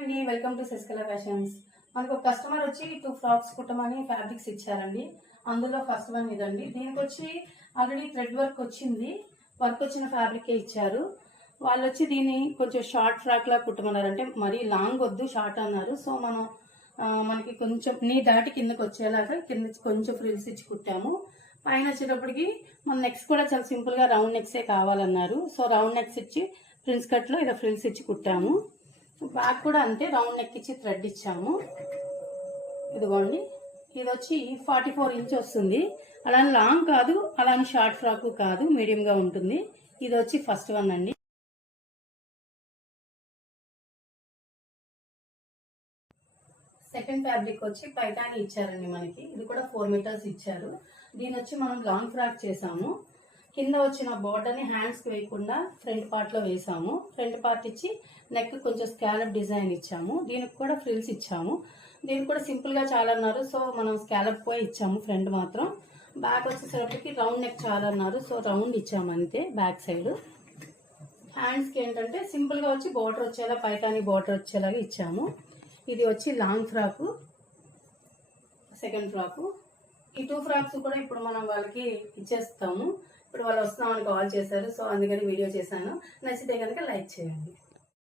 అండి, welcome to Sasikala fashions. మనకు ఒక కస్టమర్ వచ్చి 2 ఫ్రాక్స్ కుట్టమని ఫ్యాబ్రిక్స్ ఇచ్చారండి. అందులో ఫస్ట్ వన్ ఇదండి. దీనికి వచ్చి ఆల్రెడీ థ్రెడ్ వర్క్ వచ్చింది, వర్క్ వచ్చిన ఫ్యాబ్రికే ఇచ్చారు. వాళ్ళు వచ్చి దీన్ని కొంచెం షార్ట్ ఫ్రాక్ లా కుట్టమన్నారు. అంటే మరీ లాంగ్ వద్దు, షార్ట్ అన్నారు. సో మనకి కొంచెం నీ దాటి కిందకి వచ్చేలాగా కింద కొంచెం ఫ్రిల్స్ ఇచ్చి కుట్టాము. పైన వచ్చేటప్పటికి మన నెక్స్ కూడా చాలా సింపుల్ గా రౌండ్ నెక్సే కావాలన్నారు. సో రౌండ్ నెక్స్ ఇచ్చి ప్రిన్స్ కట్ లో ఇలా ఫ్రిల్స్ ఇచ్చి కుట్టాము. బ్యాక్ కూడా అంతే, రౌండ్ నెక్ ఇచ్చి థ్రెడ్ ఇచ్చాము. ఇదిగోండి, ఇది వచ్చి 44 ఇంచ్ వస్తుంది. అలా లాంగ్ కాదు, అలానే షార్ట్ ఫ్రాక్ కాదు, మీడియం గా ఉంటుంది. ఇది వచ్చి ఫస్ట్ వన్ అండి. సెకండ్ ఫ్యాబ్రిక్ వచ్చి పైతాని ఇచ్చారండి మనకి. ఇది కూడా 4 మీటర్స్ ఇచ్చారు. దీని వచ్చి మనం లాంగ్ ఫ్రాక్ చేసాము. కింద వచ్చిన బోర్డర్ ని హ్యాండ్స్ వేయకుండా ఫ్రంట్ పార్ట్ లో వేసాము. ఫ్రంట్ పార్ట్ ఇచ్చి నెక్ కొంచెం స్కాలప్ డిజైన్ ఇచ్చాము. దీనికి కూడా ఫ్రిల్స్ ఇచ్చాము. దీనికి కూడా సింపుల్ గా చాలా అన్నారు. సో మనం స్కాలప్ పోయి ఇచ్చాము ఫ్రంట్ మాత్రం. బ్యాక్ వచ్చేసరికి రౌండ్ నెక్ చాలా అన్నారు. సో రౌండ్ ఇచ్చాము అంతే బ్యాక్ సైడ్. హ్యాండ్స్ కి ఏంటంటే సింపుల్ గా వచ్చి బోర్డర్ వచ్చేలా, పైతాని బోర్డర్ వచ్చేలాగా ఇచ్చాము. ఇది వచ్చి లాంగ్ ఫ్రాక్, సెకండ్ ఫ్రాక్. ఈ 2 ఫ్రాక్స్ కూడా ఇప్పుడు మనం వాళ్ళకి ఇచ్చేస్తాము. ఇప్పుడు వాళ్ళు వస్తున్నామని కాల్ చేశారు. సో అందుకని వీడియో చేశాను. నచ్చితే కనుక లైక్ చేయండి.